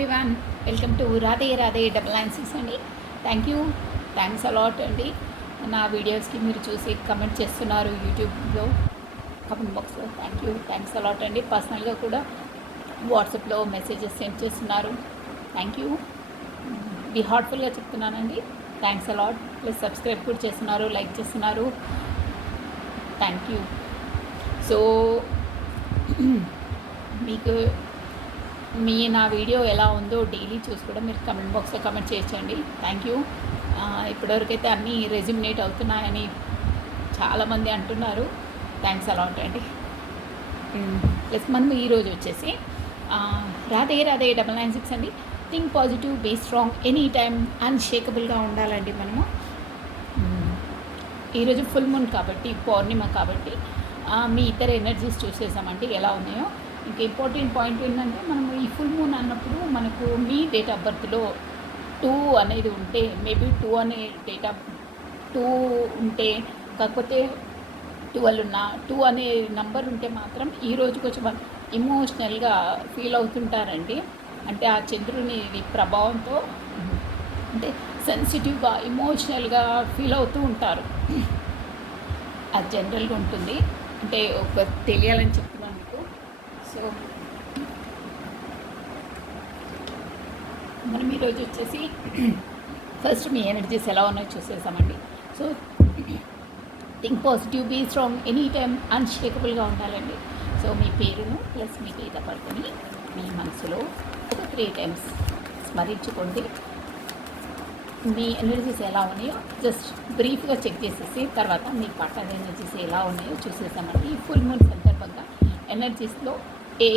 Everyone, welcome to Radhe Radhe 996 అండి. Thanks a lot అండి. నా వీడియోస్కి మీరు చూసి కమెంట్ చేస్తున్నారు యూట్యూబ్లో, కమెంట్ బాక్స్లో. థ్యాంక్స్ అలాట్ అండి. పర్సనల్గా కూడా వాట్సాప్లో మెసేజెస్ సెండ్ చేస్తున్నారు. Thank you. బీ హార్ట్ఫుల్గా చెప్తున్నానండి. Thanks a lot. ప్లస్ సబ్స్క్రైబ్ కూడా చేస్తున్నారు, లైక్ చేస్తున్నారు. Thank you. సో మీకు నా వీడియో ఎలా ఉందో డైలీ చూసి కూడా మీరు కమెంట్ బాక్స్లో కమెంట్ చేయొచ్చండి. Thank you. ఇప్పటివరకైతే అన్నీ రెజ్యూమినేట్ అవుతున్నాయని చాలామంది అంటున్నారు. థ్యాంక్స్ అలాట్ అండి. ప్లస్ మనం ఈరోజు వచ్చేసి రాధే 996 అండి. Think positive, be strong, any time అన్షేకబుల్గా ఉండాలండి మనము. ఈరోజు ఫుల్ మూన్ కాబట్టి, పౌర్ణిమ కాబట్టి మీ ఇతర ఎనర్జీస్ చూసేసామండి ఎలా ఉన్నాయో. ఇంకా ఇంపార్టెంట్ పాయింట్ ఏంటంటే, మనము ఈ ఫుల్ మూన్ అన్నప్పుడు మనకు మీ డేట్ ఆఫ్ బర్త్లో 2 అనేది ఉంటే, మేబీ 2 అనే డేట్ ఆఫ్ 2 ఉంటే, కాకపోతే 12 ఉన్న 2 అనే నంబర్ ఉంటే మాత్రం ఈరోజు కొంచెం ఇమోషనల్గా ఫీల్ అవుతుంటారండి. అంటే ఆ చంద్రుని ప్రభావంతో అంటే సెన్సిటివ్గా, ఇమోషనల్గా ఫీల్ అవుతూ ఉంటారు. అది జనరల్గా ఉంటుంది. అంటే ఒక తెలియాలని చెప్తున్నాను మీకు. సో మనం ఈరోజు వచ్చేసి ఫస్ట్ మీ ఎనర్జీస్ ఎలా ఉన్నాయో చూసేసామండి. So think positive, be strong, any time అన్షేకబుల్గా ఉండాలండి. సో మీ పేరును ప్లస్ మీ డేట్ ఆఫ్ బర్త్ని మీ మనసులో ఒక 3 times స్మరించుకోండి. మీ ఎనర్జీస్ ఎలా ఉన్నాయో జస్ట్ బ్రీఫ్గా చెక్ చేసేసి తర్వాత మీ పార్ట్నర్ ఎనర్జీస్ ఎలా ఉన్నాయో చూసేసామండి. ఈ ఫుల్ మూన్ సందర్భంగా ఎనర్జీస్లో ఏ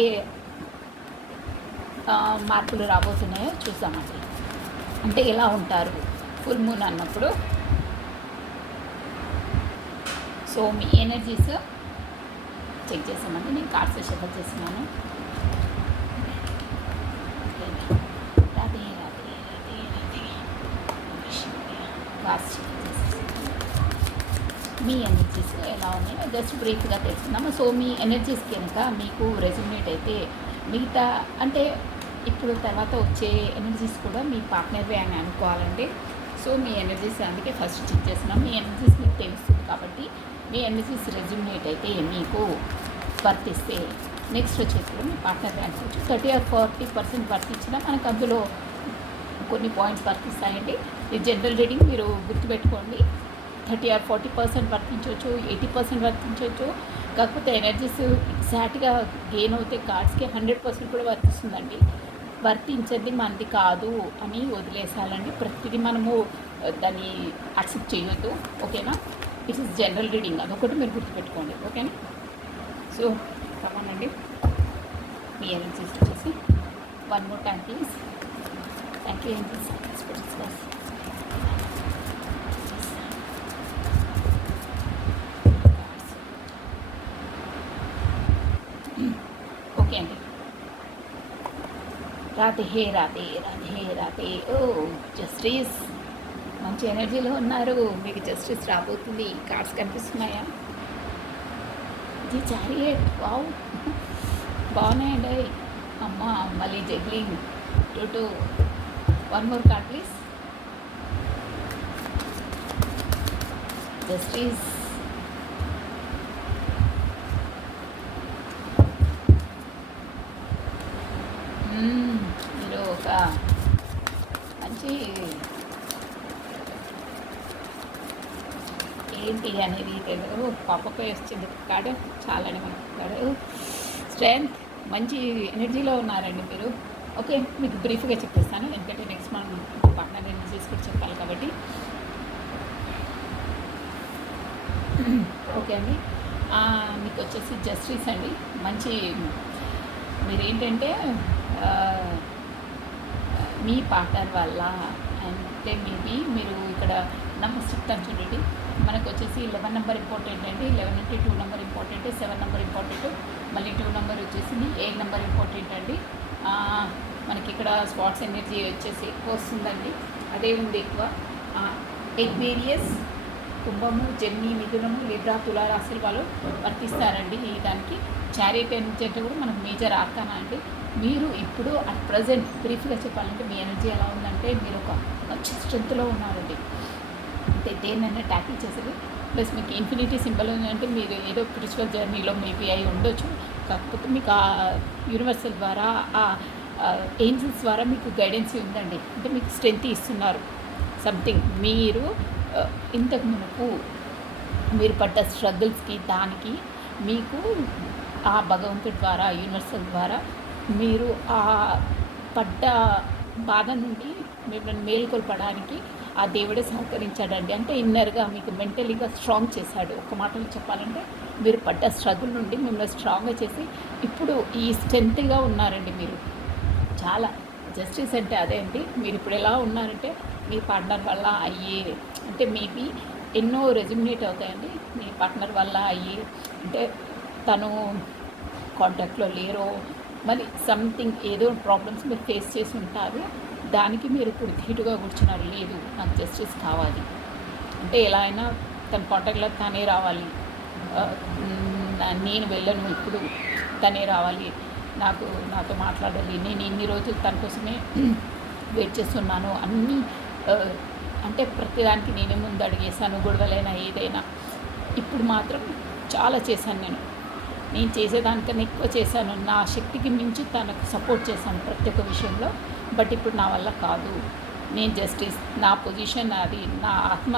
మార్పులు రాబోతున్నాయో చూసామండి. అంటే ఎలా ఉంటారు ఫుల్ మూన్ అన్నప్పుడు. సో మీ ఎనర్జీస్ చెక్ చేసామండి. నేను కార్డ్స్ షఫల్ చేస్తున్నాను. మీ ఎనర్జీస్ ఎలా ఉన్నాయో జస్ట్ బ్రీఫ్గా తెలుసుకుందాము. సో మీ ఎనర్జీస్ కనుక మీకు రెజ్యూమినేట్ అయితే మిగతా అంటే ఇప్పుడు తర్వాత వచ్చే ఎనర్జీస్ కూడా మీ పార్ట్నర్వే అని అనుకోవాలండి. సో మీ ఎనర్జీస్ అందుకే ఫస్ట్ చెక్ చేస్తున్నాం. మీ ఎనర్జీస్ మీకు తెలుస్తుంది కాబట్టి మీ ఎనర్జీస్ రెజ్యూమినేట్ అయితే మీకు వర్తిస్తే నెక్స్ట్ వచ్చేసి మీ పార్ట్నర్వే అనుకోవచ్చు. 30 or 40% వర్తించినా మనకు అందులో కొన్ని పాయింట్స్ వర్తిస్తాయండి. ఇది జనరల్ రీడింగ్, మీరు గుర్తుపెట్టుకోండి. 30 or 40% వర్తించవచ్చు, 80% వర్తించవచ్చు. కాకపోతే ఎనర్జీస్ ఎగ్జాక్ట్గా గెయిన్ అవుతే కార్డ్స్కి 100% కూడా వర్తిస్తుందండి. వర్తించండి మనది కాదు అని వదిలేసాలండి. ప్రతిదీ మనము దాన్ని యాక్సెప్ట్ చేయొద్దు. ఓకేనా? ఇట్ ఈస్ జనరల్ రీడింగ్, అదొకటి మీరు గుర్తుపెట్టుకోండి. ఓకేనా? సో కమానండి. మీ ఎనర్జీస్ వచ్చేసి 1 more time please. Thank you angels, spirits guys. Okay అండి. రాధే రాధే. ఓ జస్టిస్ మంచి ఎనర్జీలో ఉన్నారు. మీకు జస్టిస్ రాబోతుంది. కార్డ్స్ కనిపిస్తున్నాయా? ఇది చారియట్. వావ్, బాగున్నాయండి. అమ్మ మళ్ళీ juggling 2. 1 more card please. Justice. మీరు ఒక మంచి ఏంటి అనేది తెలుగు పాపపై వచ్చింది కార్డు. చాలానే మనకి కార్డు. స్ట్రెంగ్త్, మంచి ఎనర్జీలో ఉన్నారండి మీరు. ఓకే, మీకు బ్రీఫ్గా చెప్పేస్తాను ఎందుకంటే నెక్స్ట్ మనం పార్ట్నర్ ఎనర్జీస్ కూడా చెప్పాలి కాబట్టి. ఓకే అండి. మీకు వచ్చేసి జస్టిస్ అండి. మంచి మీరేంటంటే మీ పార్ట్నర్ వల్ల అంటే మేబీ మీరు ఇక్కడ నెంబర్స్ చెప్తాను చూడండి. మనకు వచ్చేసి 11 నెంబర్ ఇంపార్టెంట్ అండి. 11 అంటే 2 నెంబర్ ఇంపార్టెంట్, 7 నెంబర్ ఇంపార్టెంట్, మళ్ళీ 2 నెంబర్ వచ్చేసింది, 8 నెంబర్ ఇంపార్టెంట్ అండి. మనకి ఇక్కడ స్పాట్స్ ఎనర్జీ వచ్చేసి ఎక్కువ వస్తుందండి. అదే ఉంది ఎక్కువ. ఎక్వేరియస్, కుంభము, జెమిని, మిథునము, లిబ్రా, తులా రాశుల వాళ్ళు వర్తిస్తారండి ఈ దానికి. చారిటీ ఎనర్జీ అంటే కూడా మనకు మేజర్ ఆర్కానా అండి. మీరు ఇప్పుడు అట్ ప్రజెంట్ బ్రీఫ్గా చెప్పాలంటే మీ ఎనర్జీ ఎలా ఉందంటే మీరు ఒక మంచి స్ట్రెంత్లో ఉన్నారండి. అంటే దేన్నైనా ట్యాకిల్ చేసేది. ప్లస్ మీకు ఇన్ఫినిటీ సింబల్ అంటే మీరు ఏదో స్పిరిచువల్ జర్నీలో మేబీ అయి ఉండొచ్చు. కాకపోతే మీకు ఆ యూనివర్సల్ ద్వారా ఆ ఏంజల్స్ ద్వారా మీకు గైడెన్స్ ఉందండి. అంటే మీకు స్ట్రెంత్ ఇస్తున్నారు సంథింగ్. మీరు ఇంతకు మునుపు మీరు పడ్డ స్ట్రగుల్స్కి దానికి మీకు ఆ భగవంతుడి ద్వారా యూనివర్సల్ ద్వారా మీరు ఆ పడ్డ బాధ నుండి మిమ్మల్ని మేల్కొల్పడానికి ఆ దేవుడే సహకరించాడండి. అంటే ఇన్నర్గా మీకు మెంటలీగా స్ట్రాంగ్ చేశాడు. ఒక మాటలో చెప్పాలంటే మీరు పడ్డ స్ట్రగుల్ నుండి మిమ్మల్ని స్ట్రాంగ్గా చేసి ఇప్పుడు ఈ స్ట్రెంత్గా ఉన్నారండి. మీరు చాలా జస్టిస్ అంటే అదే అండి. మీరు ఇప్పుడు ఎలా ఉన్నారంటే మీ పార్ట్నర్ వల్ల అయ్యే అంటే మేబీ ఎన్నో రెజ్యుమినేట్ అవుతాయండి. మీ పార్ట్నర్ వల్ల అయ్యే అంటే తను కాంటాక్ట్లో లేరో మరి సంథింగ్ ఏదో ప్రాబ్లమ్స్ మీరు ఫేస్ చేసి ఉంటారు. దానికి మీరు ఇప్పుడు ధీటుగా కూర్చున్నారు. లేదు నాకు జస్టిస్ కావాలి అంటే ఎలా అయినా తన కాంటాక్ట్లో తనే రావాలి, నేను వెళ్ళను, ఇప్పుడు తనే రావాలి, నాతో మాట్లాడాలి, నేను ఇన్ని రోజులు తన కోసమే వెయిట్ చేస్తున్నాను అన్నీ అంటే ప్రతిదానికి నేనే ముందు అడిగేసాను. గొడవలైనా ఏదైనా ఇప్పుడు మాత్రం చాలా చేశాను. నేను చేసేదానికన్నా ఎక్కువ చేశాను. నా శక్తికి మించి తనకు సపోర్ట్ చేశాను ప్రతి ఒక్క విషయంలో. బట్ ఇప్పుడు నా వల్ల కాదు. నేను జస్టిస్ నా పొజిషన్ అది నా ఆత్మ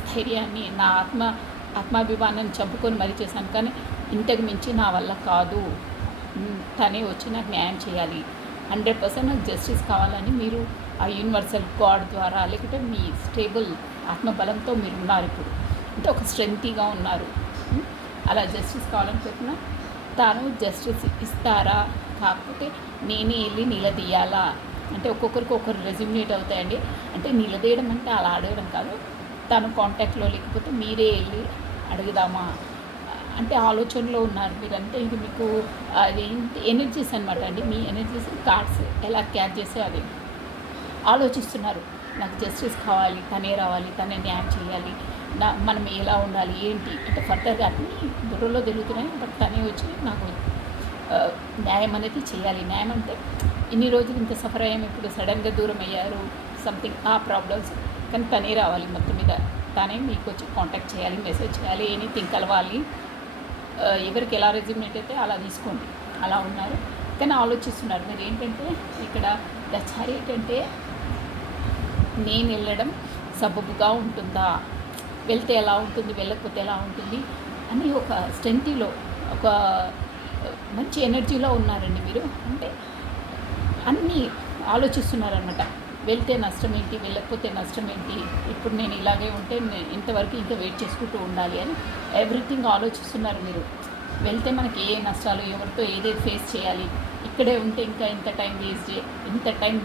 స్థైర్యాన్ని నా ఆత్మాభిమానాన్ని చంపుకొని మరీ చేశాను. కానీ ఇంతకు మించి నా వల్ల కాదు. తనే వచ్చి నాకు న్యాయం చేయాలి. 100% నాకు జస్టిస్ కావాలని మీరు ఆ యూనివర్సల్ గాడ్ ద్వారా లేకుంటే మీ స్టేబుల్ ఆత్మబలంతో మీరు ఉన్నారు. ఇప్పుడు అంటే ఒక స్ట్రెంగ్తీగా ఉన్నారు. అలా జస్టిస్ కావాలని చెప్పిన తాను జస్టిస్ ఇస్తారా? కాకపోతే నేనే వెళ్ళి నిలదీయాలా అంటే ఒక్కొక్కరికి ఒకరు రెజ్యూమినేట్ అవుతాయండి. అంటే నిలదీయడం అంటే అలా అడగడం కాదు. తను కాంటాక్ట్లో లేకపోతే మీరే వెళ్ళి అడుగుదామా అంటే ఆలోచనలో ఉన్నారు మీరంటే. ఇది మీకు అదేంటి ఎనర్జీస్ అనమాట అండి. మీ ఎనర్జీస్ కార్డ్స్ ఎలా క్యాచ్ చేస్తే అది ఆలోచిస్తున్నారు. నాకు జస్టిస్ కావాలి, తనే రావాలి, తనే న్యాయం చేయాలి, మనం ఎలా ఉండాలి ఏంటి అంటే ఫర్దర్గా అన్నీ బుర్రలో తిరుగుతున్నాయి. బట్ తనే వచ్చి నాకు న్యాయం అనేది చేయాలి. న్యాయం అంటే ఇన్ని రోజులు ఇంత సఫర్ అయ్యాము, ఇప్పుడు సడన్గా దూరం అయ్యారు సంథింగ్ ఆ ప్రాబ్లమ్స్. కానీ తనే రావాలి మొత్తం మీద. తనే మీకు వచ్చి కాంటాక్ట్ చేయాలి, మెసేజ్ చేయాలి, ఎనీథింగ్ కలవాలి. ఎవరికి ఎలా రెజ్యూమేట్ అయితే అలా తీసుకోండి. అలా ఉన్నారు కానీ ఆలోచిస్తున్నారు. మీరు ఏంటంటే ఇక్కడ ద చారియట్ అంటే నేను వెళ్ళడం సబబుగా ఉంటుందా, వెళ్తే ఎలా ఉంటుంది, వెళ్ళకపోతే ఎలా ఉంటుంది అని ఒక స్ట్రెంగ్త్లో ఒక మంచి ఎనర్జీలో ఉన్నారండి మీరు. అంటే అన్నీ ఆలోచిస్తున్నారనమాట. వెళ్తే నష్టం ఏంటి, వెళ్ళకపోతే నష్టం ఏంటి, ఇప్పుడు నేను ఇలాగే ఉంటే ఇంతవరకు ఇంకా వెయిట్ చేసుకుంటూ ఉండాలి అని ఎవ్రీథింగ్ ఆలోచిస్తున్నారు మీరు. వెళ్తే మనకి ఏ నష్టాలు, ఎవరితో ఏదైతే ఫేస్ చేయాలి, ఇక్కడే ఉంటే ఇంకా ఇంత టైం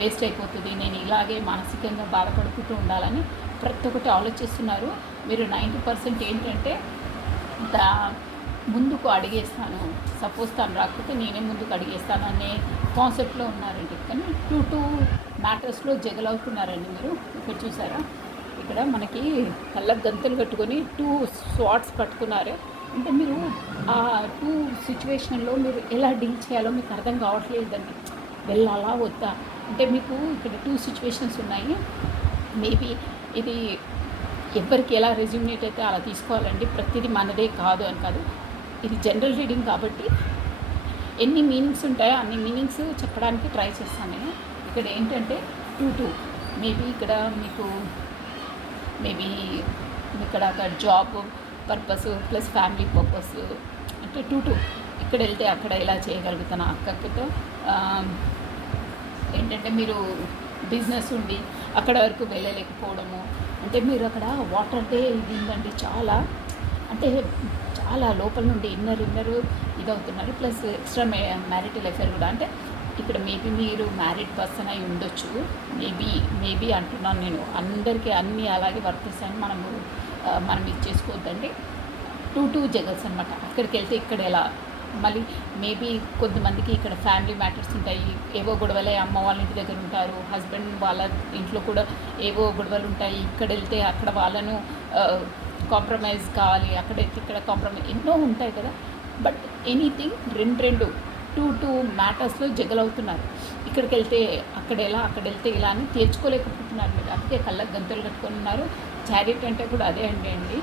వేస్ట్ అయిపోతుంది, నేను ఇలాగే మానసికంగా బాధపడుకుంటూ ఉండాలని ప్రతి ఒక్కటి ఆలోచిస్తున్నారు మీరు. 90% ఏంటంటే ముందుకు అడిగేస్తాను, సపోజ్ తను రాకపోతే నేనే ముందుకు అడిగేస్తాను అనే కాన్సెప్ట్లో ఉన్నారండి. కానీ టూ మ్యాటర్స్లో జగలవుతున్నారండి మీరు. ఇక్కడ చూసారా, ఇక్కడ మనకి కళ్ళకు గంతులు కట్టుకొని 2 స్వాట్స్ పట్టుకున్నారు. అంటే మీరు ఆ 2 సిచ్యువేషన్లో మీరు ఎలా డీల్ చేయాలో మీకు అర్థం కావట్లేదండి. వెళ్ళాలా వద్దా అంటే మీకు ఇక్కడ 2 సిచ్యువేషన్స్ ఉన్నాయి. మేబీ ఇది ఎవరికి ఎలా రెజ్యూమినేట్ అయితే అలా తీసుకోవాలండి. ప్రతిదీ మనదే కాదు అని కాదు, ఇది జనరల్ రీడింగ్ కాబట్టి ఎన్ని మీనింగ్స్ ఉంటాయో అన్ని మీనింగ్స్ చెప్పడానికి ట్రై చేస్తాను నేను. ఇక్కడ ఏంటంటే 2 మేబీ ఇక్కడ మీకు మేబీ ఇక్కడ ఒక job purpose plus family purpose అంటే 2 ఇక్కడ వెళ్తే అక్కడ ఎలా చేయగలుగుతాను అక్కతో ఏంటంటే మీరు బిజినెస్ ఉండి అక్కడ వరకు వెళ్ళలేకపోవడము. అంటే మీరు అక్కడ వాటర్దే ఇది ఉందండి. చాలా అంటే చాలా లోపల నుండి ఇన్నర్ ఇది అవుతున్నారు. ప్లస్ ఎక్స్ట్రా మ్యారిటల్ అఫేర్ కూడా. అంటే ఇక్కడ మేబీ మీరు మ్యారీడ్ పర్సన్ అయి ఉండొచ్చు. మేబీ అంటున్నాను నేను. అందరికీ అన్నీ అలాగే వర్తిస్తాయని మనం ఇది చేసుకోవద్దండి. 2 జగల్స్ అనమాట. అక్కడికి వెళ్తే ఇక్కడ ఎలా మళ్ళీ మేబీ కొంతమందికి ఇక్కడ ఫ్యామిలీ మ్యాటర్స్ ఉంటాయి, ఏవో గొడవలే, అమ్మ వాళ్ళ ఇంటి దగ్గర ఉంటారు, హస్బెండ్ వాళ్ళ ఇంట్లో కూడా ఏవో గొడవలు ఉంటాయి, ఇక్కడ వెళ్తే అక్కడ వాళ్ళను కాంప్రమైజ్ కావాలి, అక్కడైతే ఇక్కడ కాంప్రమైజ్ ఎన్నో ఉంటాయి కదా. బట్ ఎనీథింగ్ రెండు టూ మ్యాటర్స్లో జగలవుతున్నారు. ఇక్కడికి వెళ్తే అక్కడ ఎలా, అక్కడ వెళ్తే ఇలా అని తేల్చుకోలేకపోతున్నారు మీరు. అందుకే కళ్ళకు గంతులు కట్టుకొని ఉన్నారు. చారిట్ అంటే కూడా అదే అండి,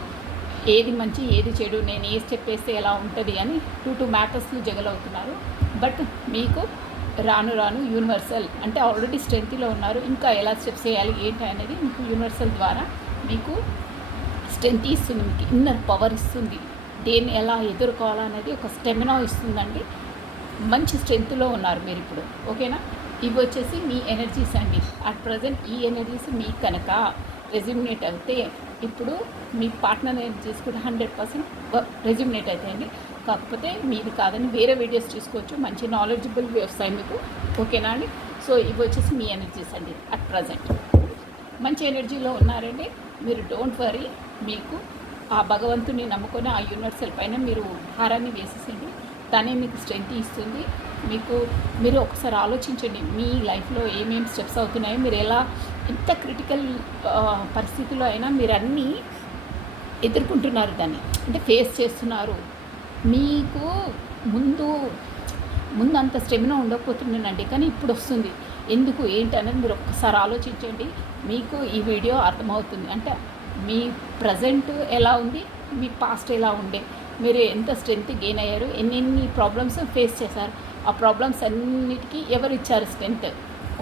ఏది మంచి ఏది చెడు, నేను ఏ స్టెప్ వేస్తే ఎలా ఉంటుంది అని టూ మ్యాటర్స్లో జగలవుతున్నారు. బట్ మీకు రాను యూనివర్సల్ అంటే ఆల్రెడీ స్ట్రెంత్లో ఉన్నారు, ఇంకా ఎలా స్టెప్స్ వేయాలి ఏంటి అనేది మీకు యూనివర్సల్ ద్వారా మీకు స్ట్రెంత్ ఇస్తుంది, మీకు ఇన్నర్ పవర్ ఇస్తుంది, దేన్ని ఎలా ఎదుర్కోవాలనేది ఒక స్టెమినా ఇస్తుందండి. మంచి స్ట్రెంత్లో ఉన్నారు మీరు ఇప్పుడు, ఓకేనా. ఇవి వచ్చేసి మీ ఎనర్జీస్ అండి. అట్ ప్రజెంట్ ఈ ఎనర్జీస్ మీకు కనుక రెజ్యూమినేట్ అయితే ఇప్పుడు మీ పార్ట్నర్ ఎనర్జీస్ కూడా 100% రెజ్యూమినేట్ అవుతాయండి. కాకపోతే మీది కాదని వేరే వీడియోస్ చూసుకోవచ్చు, మంచి నాలెడ్జబుల్ వస్తాయి మీకు, ఓకేనా అండి. సో ఇవి వచ్చేసి మీ ఎనర్జీస్ అండి. అట్ ప్రజెంట్ మంచి ఎనర్జీలో ఉన్నారండి మీరు. డోంట్ వరీ, మీకు ఆ భగవంతుని నమ్ముకొని ఆ యూనివర్సల్ పైన మీరు భారాన్ని వేసేసండి, తనే మీకు స్ట్రెంత్ ఇస్తుంది. మీరు ఒకసారి ఆలోచించండి, మీ లైఫ్లో ఏమేమి స్టెప్స్ అవుతున్నాయో, మీరు ఎలా ఎంత క్రిటికల్ పరిస్థితుల్లో అయినా మీరు అన్నీ ఎదుర్కొంటున్నారు, దాన్ని అంటే ఫేస్ చేస్తున్నారు. మీకు ముందు అంత స్టెమినా ఉండకపోతున్నానండి, కానీ ఇప్పుడు వస్తుంది. ఎందుకు ఏంటి అనేది మీరు ఒక్కసారి ఆలోచించండి, మీకు ఈ వీడియో అర్థమవుతుంది. అంటే మీ ప్రజెంట్ ఎలా ఉంది, మీ పాస్ట్ ఎలా ఉండే, మీరు ఎంత స్ట్రెంత్ గెయిన్ అయ్యారు, ఎన్ని ప్రాబ్లమ్స్ ఫేస్ చేశారు, ఆ ప్రాబ్లమ్స్ అన్నిటికీ ఎవరు ఇచ్చారు స్ట్రెంత్,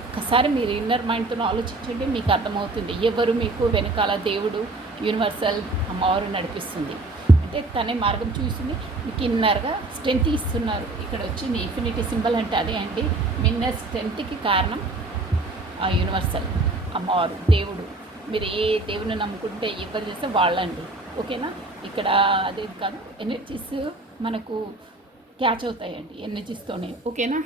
ఒక్కసారి మీరు ఇన్నర్ మైండ్తో ఆలోచించండి, మీకు అర్థమవుతుంది. ఎవరు మీకు వెనకాల దేవుడు, యూనివర్సల్, అమ్మవారు నడిపిస్తుంది, అంటే తనే మార్గం చూస్తుంది, మీకు ఇన్నర్గా స్ట్రెంత్ ఇస్తున్నారు. ఇక్కడ వచ్చింది ఇన్ఫినిటీ సింబల్ అంటే అదే అండి, మీ ఇన్నర్ స్ట్రెంత్కి కారణం ఆ యూనివర్సల్, అమ్మవారు, దేవుడు. మీరు ఏ దేవుని నమ్ముకుంటే ఎవరు చేస్తే వాళ్ళండి, ఓకేనా. ఇక్కడ అదే కాదు, ఎనర్జీస్ మనకు క్యాచ్ అవుతాయండి ఎనర్జీస్తోనే, ఓకేనా.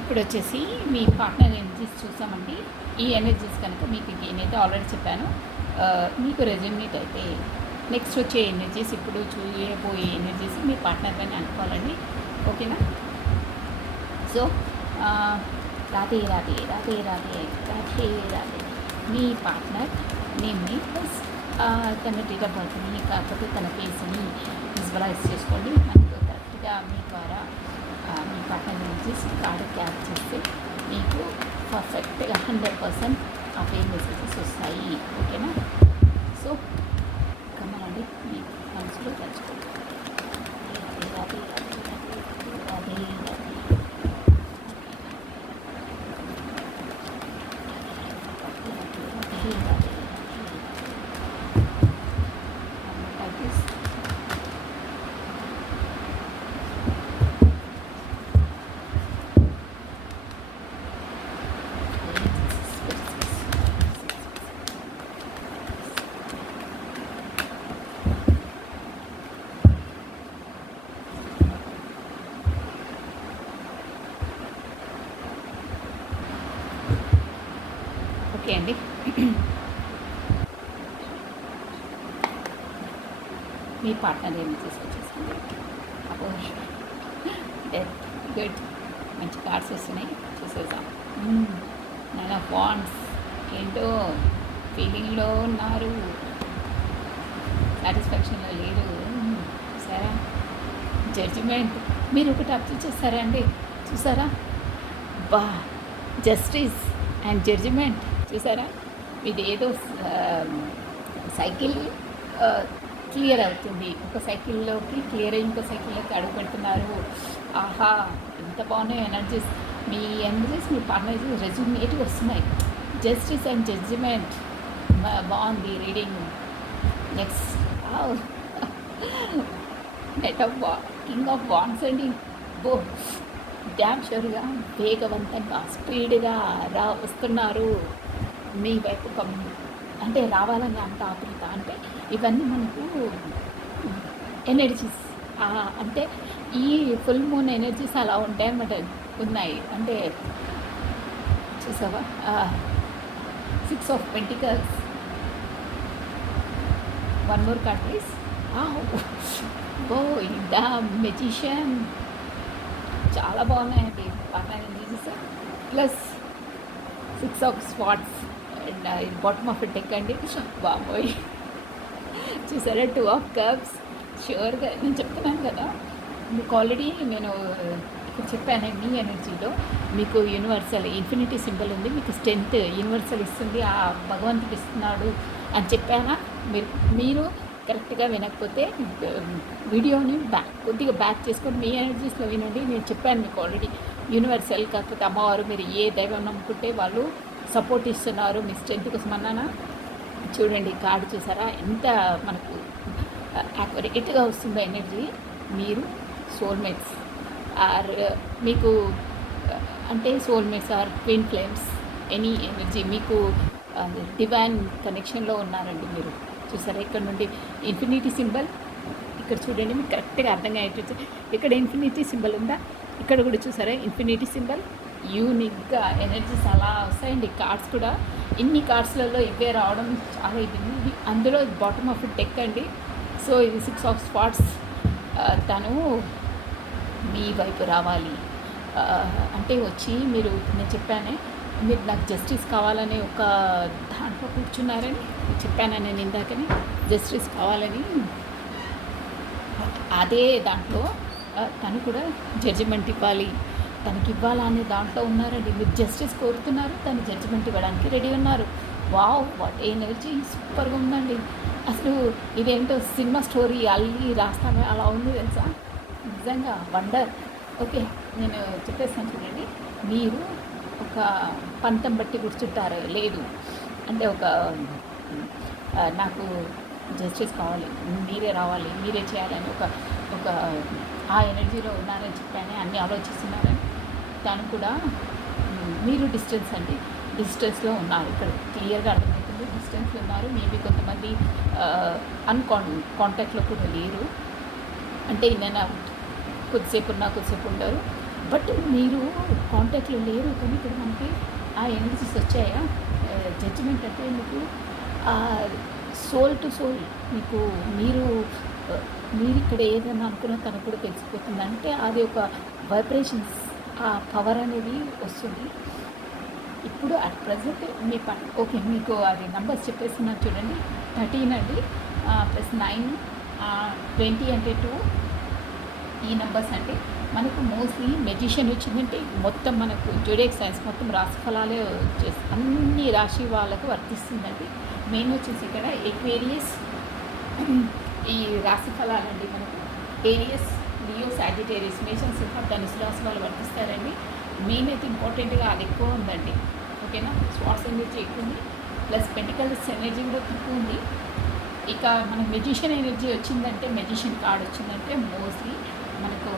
ఇప్పుడు వచ్చేసి మీ పార్ట్నర్ ఎనర్జీస్ చూసామండి. ఈ ఎనర్జీస్ కనుక మీకు నేనైతే ఆల్రెడీ చెప్పాను, మీకు రెజ్యూమినేట్ అయితే నెక్స్ట్ వచ్చే ఎనర్జీస్, ఇప్పుడు చూయబోయే ఎనర్జీస్ మీ పార్ట్నర్ అని అనుకోవాలండి, ఓకేనా. సో రాధే రాధే రాధే రాధే రాధే రాధే. మీ పార్ట్నర్ నేమ్ని ప్లస్ తన డేట్ ఆఫ్ బర్త్ని, కాకపోతే తన ఫేస్ని విజువలైజ్ చేసుకోండి. మనకు కరెక్ట్గా మీ ద్వారా మీ పార్ట్నర్ నుంచి కార్డు క్యాప్ చేస్తే మీకు పర్ఫెక్ట్గా 100% ఆ పే మెసేజెస్ వస్తాయి, ఓకేనా. సో కమనండి, మీ మనసులో తలుచుకోండి. రాధే రాధే రాధే రాధే. ఓకే అండి. మీ పార్ట్నర్ ఏమి తీసుకొచ్చేసింది, అపోజ్, డెత్, గుడ్, మంచి కార్డ్స్ వస్తున్నాయి, చూసేద్దాం. నైన్ ఆఫ్ వాండ్స్, ఏంటో ఫీలింగ్లో ఉన్నారు, సాటిస్ఫాక్షన్లో లేరు, సరే. జడ్జిమెంట్, మీరు ఒకటి అబ్జర్వ్ చేస్తారా అండి, చూసారా, బా, జస్టిస్ అండ్ జడ్జిమెంట్ చూసారా. ఇది ఏదో సైకిల్ క్లియర్ అవుతుంది, ఒక సైకిల్లోకి క్లియర్ అయ్యి ఇంకో సైకిల్లోకి అడుగు పెడుతున్నారు. ఆహా, ఎంత బాగున్నాయి ఎనర్జీస్, మీ ఎనర్జీస్ మీ పార్ట్నర్ రెజ్యూమినేట్గా వస్తున్నాయి. జస్టిస్ అండ్ జడ్జిమెంట్ బాగుంది reading. Next net of king of wands అండి. బో, డ్యామ్ షూర్గా వేగవంతంగా స్పీడ్గా వస్తున్నారు మీ వైపు, అంటే రావాలని అంత ఆతృత. అంటే ఇవన్నీ మనకు ఎనర్జీస్, అంటే ఈ ఫుల్ మూన్ ఎనర్జీస్ అలా ఉంటాయి అన్నమాట, ఉన్నాయి. అంటే చూసావా, 6 of Pentacles, 1 more card please. Wow! Oh! The magician చాలా బాగున్నాయండి. Partner energies plus 6 of spots and ఇది బాటమ్ ఆఫ్ డెక్ అండి. బాబోయ్! చూసారా 2 ఆఫ్ కప్స్. ష్యూర్‌గా నేను చెప్తున్నాను కదా! మీకు ఆల్రెడీ నేను ఇక్కడ చెప్పాను మీ ఎనర్జీలో మీకు యూనివర్సల్ ఇన్ఫినిటీ సింబల్ ఉంది. మీకు స్ట్రెంత్ యూనివర్సల్ ఇస్తుంది. ఆ భగవంతుడు ఇస్తున్నాడు అని చెప్పానా? మీరు కరెక్ట్గా వినకపోతే వీడియోని కొద్దిగా బ్యాక్ చేసుకొని మీ ఎనర్జీస్లో వినండి. నేను చెప్పాను మీకు ఆల్రెడీ యూనివర్సల్ కాకపోతే అమ్మవారు మీరు ఏ దైవం నమ్ముకుంటే వాళ్ళు సపోర్ట్ ఇస్తున్నారు మీ స్ట్రెంత్ కోసం అన్నానా. చూడండి కార్డు చూసారా ఎంత మనకు యాక్యురేట్గా వస్తుందో ఎనర్జీ. మీరు సోల్మేట్స్ ఆర్ మీకు అంటే soulmates are twin flames any energy మీకు డివైన్ కనెక్షన్లో ఉన్నారండి మీరు. చూసారా ఇక్కడ నుండి ఇన్ఫినిటీ సింబల్ ఇక్కడ చూడండి మీకు కరెక్ట్గా అర్థంగా అయ్యేటట్టు ఇక్కడ ఇన్ఫినిటీ సింబల్ ఉందా, ఇక్కడ కూడా చూసారా ఇన్ఫినిటీ సింబల్. యూనిక్గా ఎనర్జీస్ అలా వస్తాయండి. కార్డ్స్ కూడా ఇన్ని కార్డ్స్లలో ఇవే రావడం చాలా ఇది. అందులో బాటమ్ ఆఫ్ డెక్ అండి. సో ఇది 6 ఆఫ్ స్పాట్స్. తను మీ వైపు రావాలి అంటే వచ్చి మీరు నేను చెప్పానే మీరు నాకు జస్టిస్ కావాలని ఒక దాంట్లో కూర్చున్నారని చెప్పాను నేను ఇందాకని. జస్టిస్ కావాలని అదే దాంట్లో తను కూడా జడ్జిమెంట్ ఇవ్వాలి, తనకి ఇవ్వాలనే దాంట్లో ఉన్నారండి. మీరు జస్టిస్ కోరుతున్నారు, తను జడ్జిమెంట్ ఇవ్వడానికి రెడీ ఉన్నారు. వావ్ వాట్ ఎనర్జీ సూపర్గా ఉందండి. అసలు ఇదేంటో సినిమా స్టోరీ అల్లి రాస్తామే అలా ఉంది తెలుసా, నిజంగా వండర్. ఓకే నేను చెప్పేస్తాను చూడండి. మీరు ఒక పంతం బట్టి కూర్చుంటారు లేదు అంటే ఒక నాకు జస్టిస్ కావాలి, మీరే రావాలి, మీరే చేయాలని ఒక ఒక ఆ ఎనర్జీలో ఉన్నారని చెప్పాను. అన్నీ ఆలోచిస్తున్నారని తను కూడా మీరు డిస్టెన్స్ అండి, డిస్టెన్స్లో ఉన్నారు. ఇక్కడ క్లియర్గా అర్థమవుతుంది డిస్టెన్స్లో ఉన్నారు. మేబీ కొంతమంది కాంటాక్ట్లో కూడా లేరు అంటే నేను కొద్దిసేపు ఉన్నా కొద్దిసేపు ఉండరు. బట్ మీరు కాంటాక్ట్లో లేరు కానీ ఇక్కడ మనకి ఆ ఎనర్జీస్ వచ్చాయా. జడ్జిమెంట్ అంటే మీకు సోల్ టు సోల్ మీకు మీరు ఇక్కడ ఏదైనా అనుకున్నా తనకు కూడా తెలిసిపోతుంది. అంటే అది ఒక వైబ్రేషన్స్ ఆ పవర్ అనేది వస్తుంది. ఇప్పుడు అట్ ప్రజెంట్ మీ ఓకే మీకు అది నెంబర్స్ చెప్పేస్తున్నాను చూడండి. 13 అండి ప్లస్ 9 20 అంటే 2 ఈ నెంబర్స్ అంటే మనకు మోస్ట్లీ మెజిషియన్ వచ్చిందంటే మొత్తం మనకు జోడియాక్ సైన్స్ మొత్తం రాశి ఫలాలే వచ్చేసి అన్ని రాశి వాళ్ళకు వర్తిస్తుందండి. మెయిన్ వచ్చేసి ఇక్కడ ఎక్వేరియస్ ఈ రాశి ఫలాలండి మనకు ఏరియస్ లియో సాజిటేరియస్ మేషన్ సింహ ధనుసు రాశి వాళ్ళు వర్తిస్తారండి. మెయిన్ అయితే ఇంపార్టెంట్గా అది ఎక్కువ ఉందండి. ఓకేనా స్పాట్స్ ఎనర్జీ ఎక్కువ ఉంది ప్లస్ పెంటికల్స్ ఎనర్జీ కూడా తక్కువ ఉంది. ఇక మనకు మెజిషియన్ ఎనర్జీ వచ్చిందంటే మెజిషియన్ కార్డ్ వచ్చిందంటే మోస్ట్లీ మనకు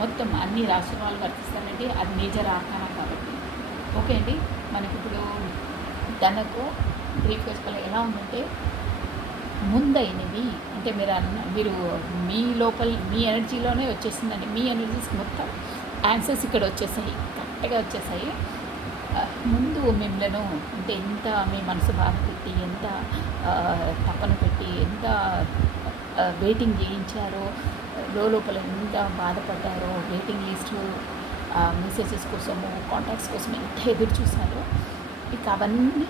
మొత్తం అన్ని రాశి వాళ్ళు వర్తిస్తారండి. అది మేజర్ ఆర్కానా కాబట్టి. ఓకే అండి మనకి ఇప్పుడు తనకు బ్రీఫ్ వేసుకోవాలి ఎలా ఉందంటే ముందైనవి అంటే మీరు మీ లోపల మీ ఎనర్జీలోనే వచ్చేసిందండి. మీ ఎనర్జీస్ మొత్తం ఆన్సర్స్ ఇక్కడ వచ్చేసాయి, కరెక్ట్గా వచ్చేసాయి. ముందు మిమ్మల్ని అంటే ఎంత మీ మనసు బాధ పెట్టి ఎంత తపన పెట్టి ఎంత వెయిటింగ్ చేయించారో లోపల ఎంత బాధపడ్డారో వెయిటింగ్ లిస్టు మెసేజెస్ కోసము కాంటాక్ట్స్ కోసం ఎంత ఎదురు చూసారో ఇక అవన్నీ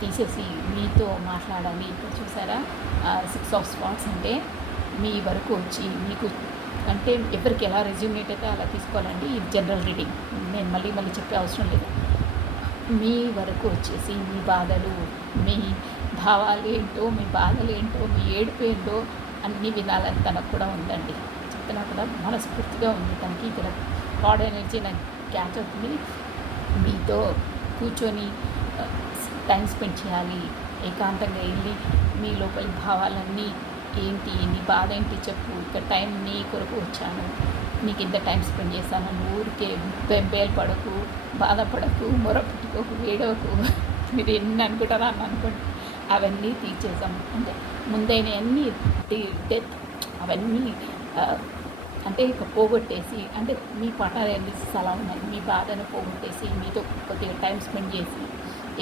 తీసేసి మీతో మాట్లాడాలి. ఇప్పుడు చూసారా 6 ఆఫ్ స్పాట్స్ అంటే మీ వరకు వచ్చి మీకు అంటే ఎవరికి ఎలా రెజ్యూమేట్ అయితే అలా తీసుకోవాలండి. ఇది జనరల్ రీడింగ్, నేను మళ్ళీ చెప్పే అవసరం లేదు. మీ వరకు వచ్చేసి మీ బాధలు మీ భావాలు ఏంటో మీ బాధలు ఏంటో మీ ఏడుపు ఏంటో అన్నీ వినాలని తనకు కూడా ఉందండి. చెప్తున్నా కూడా మనస్ఫూర్తిగా ఉంది తనకి. ఇక్కడ గాడ్ ఎనర్జీ నాకు క్యాచ్ అవుతుంది. మీతో కూర్చొని టైం స్పెండ్ చేయాలి, ఏకాంతంగా వెళ్ళి మీ లోపలి భావాలన్నీ ఏంటి నీ బాధ ఏంటి చెప్పు, ఇక్కడ టైం నీ కొరకు వచ్చాను, నీకు ఇంత టైం స్పెండ్ చేశాను, ఊరికే బెంబేలు పడకు, బాధపడకు, మొర పెట్టుకోకు, ఏడవకు, మీరు ఎన్ని అనుకుంటారో అని అనుకోండి అవన్నీ తీర్చేసాము. అంటే ముందైన అన్నీ డెత్ అవన్నీ అంటే ఇక పోగొట్టేసి అంటే మీ పార్ట్నర్ ఎనర్జీస్ అలా ఉన్నాయి. మీ బాధను పోగొట్టేసి మీతో కొద్దిగా టైం స్పెండ్ చేసి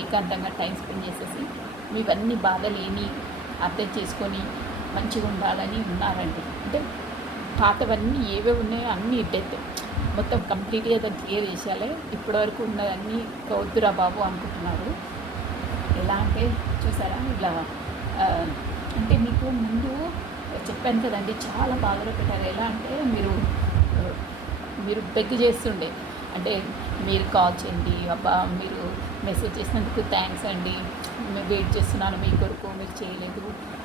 ఏకాంతంగా టైం స్పెండ్ చేసేసి మీవన్నీ బాధలు ఏమి అర్థం చేసుకొని మంచిగా ఉండాలని ఉన్నారండి. అంటే పాతవన్నీ ఏవేవి ఉన్నాయో అన్నీ డెత్ మొత్తం కంప్లీట్‌గా దాన్ని క్లియర్ చేసేయాలి. ఇప్పటివరకు ఉన్నదన్నీ ఇక వద్దురా బాబు అనుకుంటున్నారు. ఎలా అంటే చూసారా ఇలా ఆహ్, అంటే మీకు ముందు చెప్పాను కదండీ! చాలా బాధలో పెట్టారు. ఎలా అంటే ఆహ్, మీరు బెగ్ చేస్తుండే. అంటే మీరు కాల్ చేయండి, అబ్బా! మీరు మెసేజ్ చేసినందుకు థ్యాంక్స్ అండి. మేము వెయిట్ చేస్తున్నాను మీ కొరకు, మీరు చేయలేదు.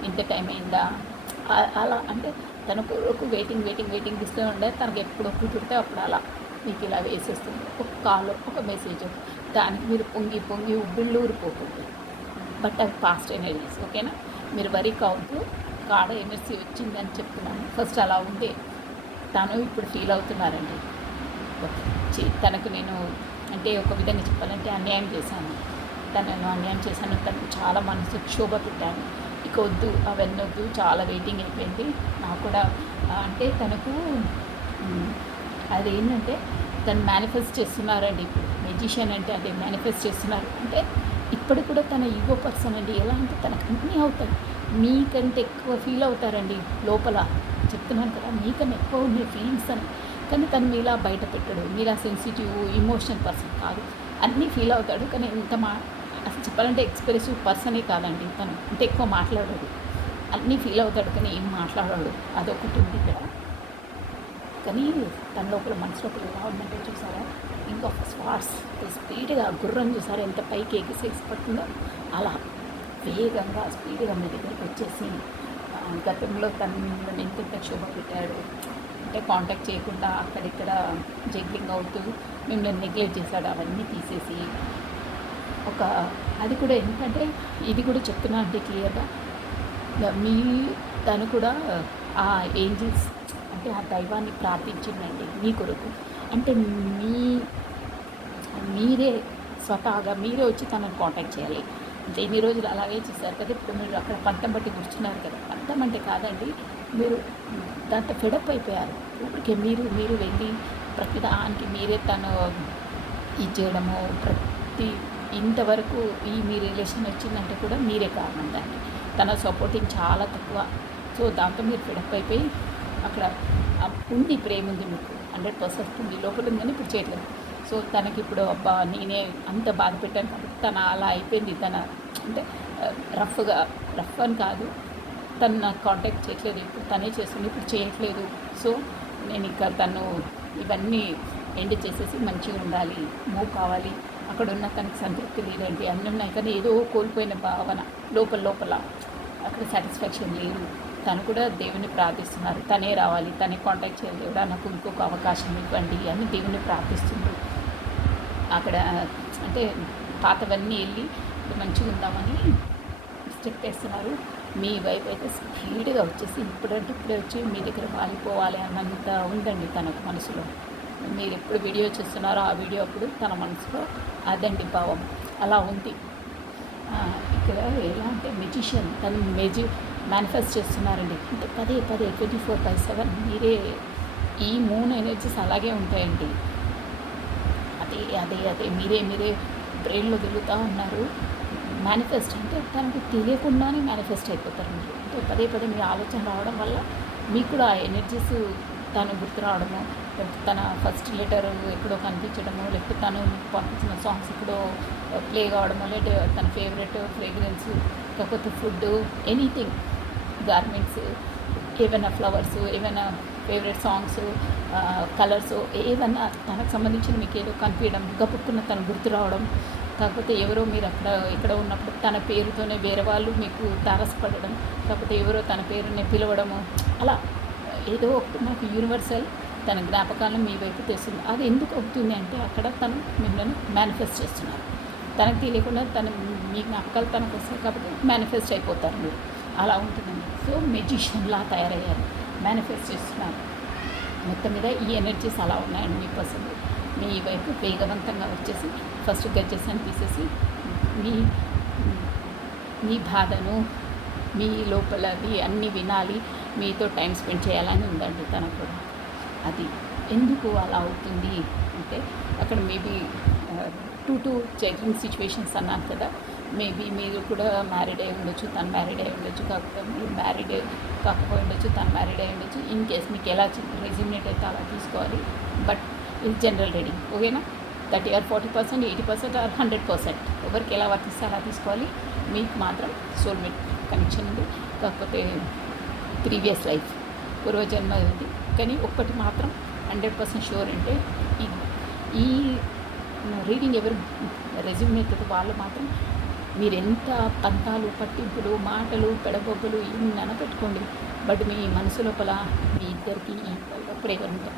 ఇంత టైం అయిందా? అలా అంటే తన కొరకు వెయిటింగ్ ఇస్తూ ఉండే. తనకు ఎప్పుడు కుదిరితే అప్పుడు అలా మీకు ఇలా వేసేస్తుంది. ఒక కాల్, ఒక మెసేజ్ దానికి మీరు పొంగి ఉబ్బిళ్ళూరిపోతుంది. బట్ అది పాస్ట్ ఎనర్జీస్. ఓకేనా? మీరు వరి కావద్దు. కాడ ఎనర్జీ వచ్చిందని చెప్తున్నాను. ఫస్ట్ అలా ఉండే తను ఇప్పుడు ఫీల్ అవుతున్నారండి. తనకు నేను అంటే ఒక విధంగా చెప్పాలంటే అన్యాయం చేశాను. తనను అన్యాయం చేశాను. తనకు చాలా మనసు క్షోభ పెట్టాను. ఇక వద్దు, అవన్నీ వద్దు, చాలా వెయిటింగ్ అయిపోయింది. నాకు కూడా అంటే తనకు అదేంటంటే తను మేనిఫెస్ట్ చేస్తున్నారండి. ఇప్పుడు మెజిషియన్ అంటే అదే మేనిఫెస్ట్ చేస్తున్నారు. అంటే ఇప్పటికి కూడా తన ఈగో పర్సన్ అండి. ఎలా అంటే తనకు అన్నీ అవుతాయి. మీకంటే ఎక్కువ ఫీల్ అవుతారండి లోపల. చెప్తున్నాను కదా, మీకన్నా ఎక్కువ ఉన్నాయి ఫీలింగ్స్ అని. కానీ తను మీలా బయట పెట్టడు. మీలా సెన్సిటివ్ ఇమోషనల్ పర్సన్ కాదు. అన్నీ ఫీల్ అవుతాడు. కానీ అసలు చెప్పాలంటే ఎక్స్ప్రెసివ్ పర్సనే కాదండి తను. అంటే ఎక్కువ మాట్లాడాడు. అన్నీ ఫీల్ అవుతాడు కానీ ఏం మాట్లాడాడు. అదొకటి ఉంది ఇక్కడ. కానీ తన లోపల మనసు లోపల ఎలా ఉందంటే చూసారా, ఇంకా స్పాట్స్ స్పీడ్గా గుర్రం చూసారా ఎంత పైకి ఎగిసేసిపడుతుందో అలా వేగంగా స్పీడ్గా మీ దగ్గరికి వచ్చేసి గతంలో తను మిమ్మల్ని ఎంతెంత క్షోభ పెట్టాడు. అంటే కాంటాక్ట్ చేయకుండా అక్కడిక్కడ జగ్లింగ్ అవుతూ మిమ్మల్ని నెగ్లెక్ట్ చేశాడు. అవన్నీ తీసేసి అది కూడా ఎందుకంటే ఇది కూడా చెప్తున్నా అంటే క్లియర్గా మీ తను కూడా ఆ ఏంజిల్స్ అంటే ఆ దైవాన్ని ప్రార్థించిందండి మీ కొరకు. అంటే మీరే స్వతహాగా మీరే వచ్చి తనను కాంటాక్ట్ చేయాలి. అంటే ఇన్ని రోజులు అలాగే చేశారు కదా. ఇప్పుడు మీరు అక్కడ పంతం బట్టి కూర్చున్నారు కదా. పంతం అంటే కాదండి, మీరు దాంతో ఫెడప్ అయిపోయారు. ఊరికే మీరు వెళ్ళి ప్రతి దానికి మీరే తను ఇది చేయడము, ప్రతి ఇంతవరకు మీ రిలేషన్ వచ్చిందంటే కూడా మీరే కారణం దాన్ని. తన సపోర్టింగ్ చాలా తక్కువ. సో దాంతో మీరు ఫెడప్ అయిపోయి అక్కడ ఉంది, ప్రేమ ఉంది మీకు 100% ఉంది, లోపల ఉందని ఇప్పుడు చేయట్లేదు. సో తనకి ఇప్పుడు అబ్బా నేనే అంత బాధ పెట్టాను కాబట్టి తను అలా అయిపోయింది. తన అంటే రఫ్ అని కాదు, తను నాకు కాంటాక్ట్ చేయట్లేదు. ఇప్పుడు తనే చేస్తుంది, ఇప్పుడు చేయట్లేదు. సో నేను ఇంకా తను ఇవన్నీ ఎండ్ చేసేసి మంచిగా ఉండాలి, మూవ్ కావాలి. అక్కడ ఉన్న తనకి సంతృప్తి లేదండి. అన్నీ ఉన్నాయి కానీ ఏదో కోల్పోయిన భావన లోపల అక్కడ సాటిస్ఫాక్షన్ లేదు. తను కూడా దేవుని ప్రార్థిస్తున్నారు. తనే రావాలి, తనే కాంటాక్ట్ చేయాలి. దేవుడా నాకు ఇంకొక అవకాశం ఇవ్వండి అని దేవుని ప్రార్థిస్తున్నారు. అక్కడ అంటే పాతవన్నీ వెళ్ళి ఇప్పుడు మంచిగా ఉందామని స్టెప్ వేస్తున్నారు. మీ వైపు అయితే స్పీడ్గా వచ్చేసి ఇప్పుడే వచ్చి మీ దగ్గర వాలిపోవాలి అన్నంత ఉందండి తనకు మనసులో. మీరు ఎప్పుడు వీడియో చూస్తున్నారో ఆ వీడియో అప్పుడు తన మనసులో అదండి భావం అలా ఉంది. ఇక్కడ ఎలా అంటే మెజిషియన్ తను మేనిఫెస్ట్ చేస్తున్నారండి. అంటే పదే 24/7 మీరే ఈ మూన్ ఎనర్జీస్ అలాగే ఉంటాయండి. అదే మీరే బ్రెయిన్లో తిరుగుతూ ఉన్నారు. మేనిఫెస్ట్ అంటే తనకు తెలియకుండానే మేనిఫెస్ట్ అయిపోతారు మీరు. అంటే పదే మీ ఆలోచన రావడం వల్ల మీకు కూడా ఆ ఎనర్జీస్ తను గుర్తు రావడము, తన ఫస్ట్ లెటర్ ఎక్కడో కనిపించడము, లేకపోతే తను పంపించిన సాంగ్స్ ఎక్కడో ప్లే కావడము, లేకపోతే తన ఫేవరెట్ ఫ్రేగ్రెన్స్, కాకపోతే ఫుడ్, ఎనీథింగ్, గార్మెంట్స్, ఏవైనా ఫ్లవర్స్, ఏమైనా ఫేవరెట్ సాంగ్స్, కలర్స్, ఏవన్నా తనకు సంబంధించిన మీకు ఏదో కనిపించడం, గబుక్కున్న తను గుర్తు రావడం. కాకపోతే ఎవరో మీరు ఎక్కడ ఉన్నప్పుడు తన పేరుతోనే వేరే వాళ్ళు మీకు తారసపడడం, కాకపోతే ఎవరో తన పేరునే పిలవడము, అలా ఏదో ఒకటి నాకు యూనివర్సల్ తన జ్ఞాపకాలను మీ వైపు తెస్తుంది. అది ఎందుకు అవుతుంది అంటే అక్కడ తను మిమ్మల్ని మేనిఫెస్ట్ చేస్తున్నారు. తనకు తెలియకుండా మీ జ్ఞాపకాలు తనకు వస్తాయి కాబట్టి మేనిఫెస్ట్ అయిపోతారు మీరు. అలా ఉంటుందండి. సో మెజిషియన్లా తయారయ్యారు, మేనిఫెస్ట్ చేస్తున్నారు. మొత్తం మీద ఈ ఎనర్జీస్ అలా ఉన్నాయండి మీ పర్సన్ మీ వైపు వేగవంతంగా వచ్చేసి ఫస్ట్ గడ్జెస్ని తీసేసి మీ బాధను, మీ లోపలవి అన్నీ వినాలి, మీతో టైం స్పెండ్ చేయాలని ఉందండి తనకు కూడా. అది ఎందుకు అలా అవుతుంది అంటే అక్కడ మేబీ 2 చేంజింగ్ సిచ్యువేషన్స్ అన్నాను కదా. మేబీ మీరు కూడా మ్యారీడ్ అయి ఉండొచ్చు, తను మ్యారీడ్ అయి ఉండొచ్చు, కాకపోతే మీరు మ్యారీడ్ కాకపోయి ఉండొచ్చు, తను మ్యారీడ్ అయి ఉండొచ్చు. ఇన్ కేస్ మీకు ఎలా రెజ్యూమినేట్ అయితే అలా తీసుకోవాలి. బట్ ఇది జనరల్ రీడింగ్, ఓకేనా? 30 or 40%, 80% ఆర్ 100%, ఎవరికి ఎలా వర్తిస్తే అలా తీసుకోవాలి. మీకు మాత్రం సోల్మేట్ కనెక్షన్ ఉంది, కాకపోతే ప్రీవియస్ లైఫ్ పూర్వజన్మ ఉంది. కానీ ఒక్కటి మాత్రం 100% షూర్ అంటే ఈ ఈ రీడింగ్ ఎవరు రెజ్యూమ్ అవుతుందో వాళ్ళు మాత్రం మీరు ఎంత పంతాలు పట్టింపులు మాటలు పెడబొబ్బులు ఏమన్నా పెట్టుకోండి, బట్ మీ మనసు లోపల మీ ఇద్దరికి అప్పుడు ఎవరు ఉంటారు.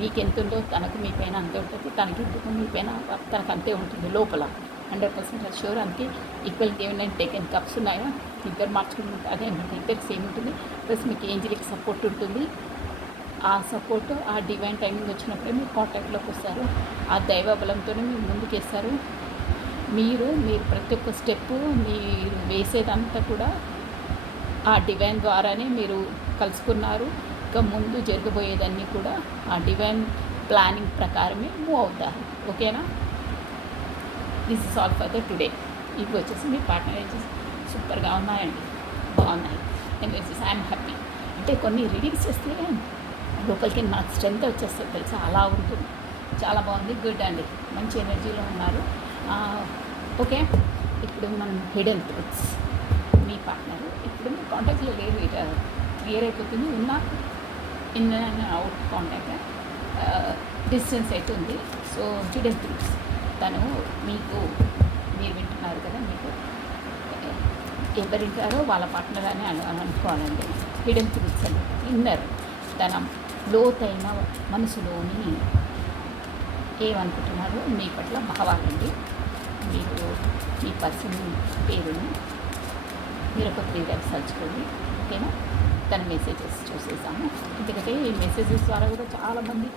మీకు ఎంత ఉందో తనకు మీ పైన అంతే ఉంటుంది, తనకి ఎందుకు మీ పైన తనకు అంతే ఉంటుంది లోపల 100% షూర్. అందుకే equal given and taken cups ఉన్నాయో ఇద్దరు మార్చుకుంటే అదే ఉంటుంది, ఇద్దరికి సేమ్ ఉంటుంది. ప్లస్ మీకు ఏంజలిక్ సపోర్ట్ ఉంటుంది. ఆ సపోర్ట్ ఆ డివైన్ టైమింగ్ వచ్చినప్పుడే మీరు కాంటాక్ట్లోకి వస్తారు. ఆ దైవ బలంతోనే మీరు ముందుకేస్తారు. మీరు ప్రతి ఒక్క స్టెప్పు మీరు వేసేదంతా కూడా ఆ డివైన్ ద్వారానే మీరు కలుసుకున్నారు. ఇక ముందు జరగబోయేదన్నీ కూడా ఆ డివైన్ ప్లానింగ్ ప్రకారమే మూవ్ అవుతారు, ఓకేనా? This is all for the today. ఇవి వచ్చేసి మీ పార్ట్నర్ వచ్చేసి సూపర్గా ఉన్నాయండి, బాగున్నాయి. అండ్ వచ్చేసి ఐఎమ్ హ్యాపీ. అంటే కొన్ని రీడింగ్స్ చేస్తే లోపలికి నాకు స్ట్రెంత్ వచ్చేస్తుంది తెలుసా, అలా ఉంటుంది. చాలా బాగుంది, గుడ్ అండి, మంచి ఎనర్జీలో ఉన్నారు. ఓకే, ఇప్పుడు మనం హిడెన్ ట్రూత్స్. మీ పార్ట్నర్ ఇప్పుడు మీ కాంటాక్ట్లో లేదు, ఇట్లా క్లియర్ అయిపోతుంది. ఉన్న in and out contact distance అయితే ఉంది. సో హిడెన్ ట్రూత్స్ తను మీకు, మీరు వింటున్నారు కదా, మీకు ఎవరు వింటారో వాళ్ళ పార్ట్నర్ అని అనుకోవాలండి. హిడెన్ ట్రూత్స్ అని ఇన్నర్ తన లోతైన మనసులోని ఏమనుకుంటున్నారో మీ పట్ల భావాలండి. మీరు మీ పర్సన్ పేరుని మీరు ఒక 3 times సర్చుకోండి, ఓకేనా? తన మెసేజెస్ చూసేసాము. ఎందుకంటే ఈ మెసేజెస్ ద్వారా కూడా చాలామంది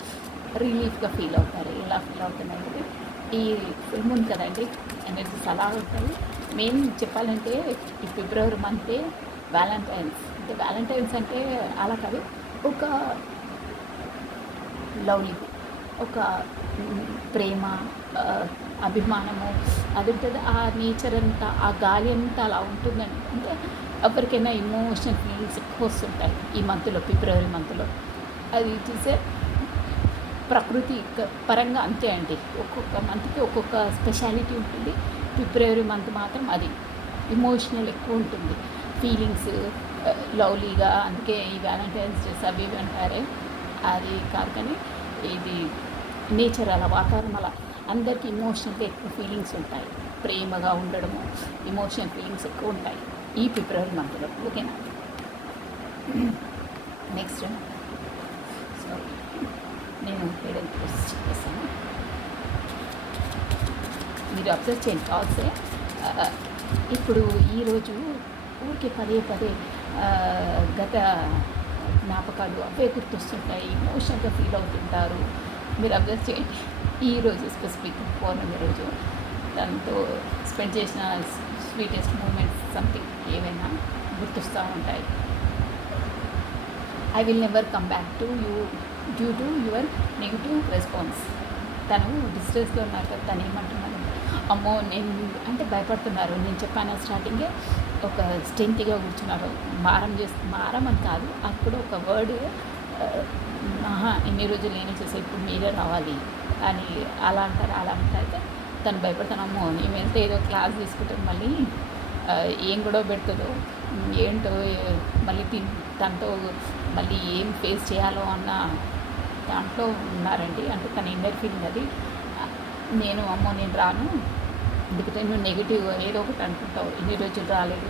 రిలీఫ్గా ఫీల్ అవుతారు. ఎలా ఫీల్ అవుతున్నారంటే ఈ ఫుల్ మూన్ కదండి, ఎనర్జీస్ అలా ఉంటాయి. మెయిన్ చెప్పాలంటే ఈ ఫిబ్రవరి మంతే వ్యాలంటైన్స్. అంటే వ్యాలంటైన్స్ అంటే అలా కాదు, ఒక లవ్లీ, ఒక ప్రేమ, అభిమానము అది ఉంటుంది. ఆ నేచర్ అంతా, ఆ గాలి అంతా అలా ఉంటుందండి. అంటే ఎవరికైనా ఎమోషనల్ ఫీలింగ్స్ ఎక్కువ వస్తుంటాయి ఈ మంత్లో, ఫిబ్రవరి మంత్లో. అది చూసే ప్రకృతి పరంగా అంతే అండి, ఒక్కొక్క మంత్కి ఒక్కొక్క స్పెషాలిటీ ఉంటుంది. ఫిబ్రవరి మంత్ మాత్రం అది ఎమోషనల్ ఎక్కువ ఉంటుంది, ఫీలింగ్స్ లవ్లీగా. అందుకే ఈ వ్యాలంటైన్స్ డేస్ అవి ఇవి అంటారే, అది కాదు. కానీ ఇది నేచర్ అలా, వాతావరణం అలా, అందరికీ ఇమోషనల్గా ఎక్కువ ఫీలింగ్స్ ఉంటాయి. ప్రేమగా ఉండడము, ఇమోషనల్ ఫీలింగ్స్ ఎక్కువ ఉంటాయి ఈ ఫిబ్రవరి మంత్లో, ఓకేనా? నెక్స్ట్ సారీ, నేను హిడెన్ ట్రూత్స్ చెప్పేసాను. మీరు అబ్జర్వ్ చేయండి కాల్సే. ఇప్పుడు ఈరోజు ఊరికి పదే గత జ్ఞాపకాలు అవే గుర్తొస్తుంటాయి, ఇమోషనల్గా ఫీల్ అవుతుంటారు. మీరు అబ్జర్వ్ చేయండి. ఈరోజు స్పెసిఫిక్ పౌర్ణమి రోజు దాంతో స్పెండ్ చేసిన స్వీటెస్ట్ మూమెంట్స్ సంథింగ్ ఏవైనా గుర్తొస్తూ ఉంటాయి. I will never come back to you due to your negative response. తను డిస్ట్రెస్లో ఉన్నారు కదా, తను ఏమంటున్నారు, అమ్మో నేను అంటే భయపడుతున్నారు. నేను చెప్పాను స్టార్టింగే, ఒక స్ట్రెంత్గా కూర్చున్నారు. మారం అని కాదు, అప్పుడు ఒక వర్డ్, ఇన్ని రోజులు నేనే చేసే, ఇప్పుడు మీరే రావాలి అని అలా అంటారు. అలా అంటే తను భయపడతానమ్మో, నేను వెళ్తే ఏదో క్లాస్ తీసుకుంటే మళ్ళీ ఏం గొడవ పెడుతుందో ఏంటో, మళ్ళీ తనతో మళ్ళీ ఏం ఫేస్ చేయాలో అన్న దాంట్లో ఉన్నారండి. అంటే తన ఇన్నర్ ఫీలింగ్ అది. నేను అమ్మో నేను రాను, ఎందుకంటే నువ్వు నెగిటివ్ ఏదో ఒకటి అనుకుంటావు, ఇన్ని రోజులు రాలేదు,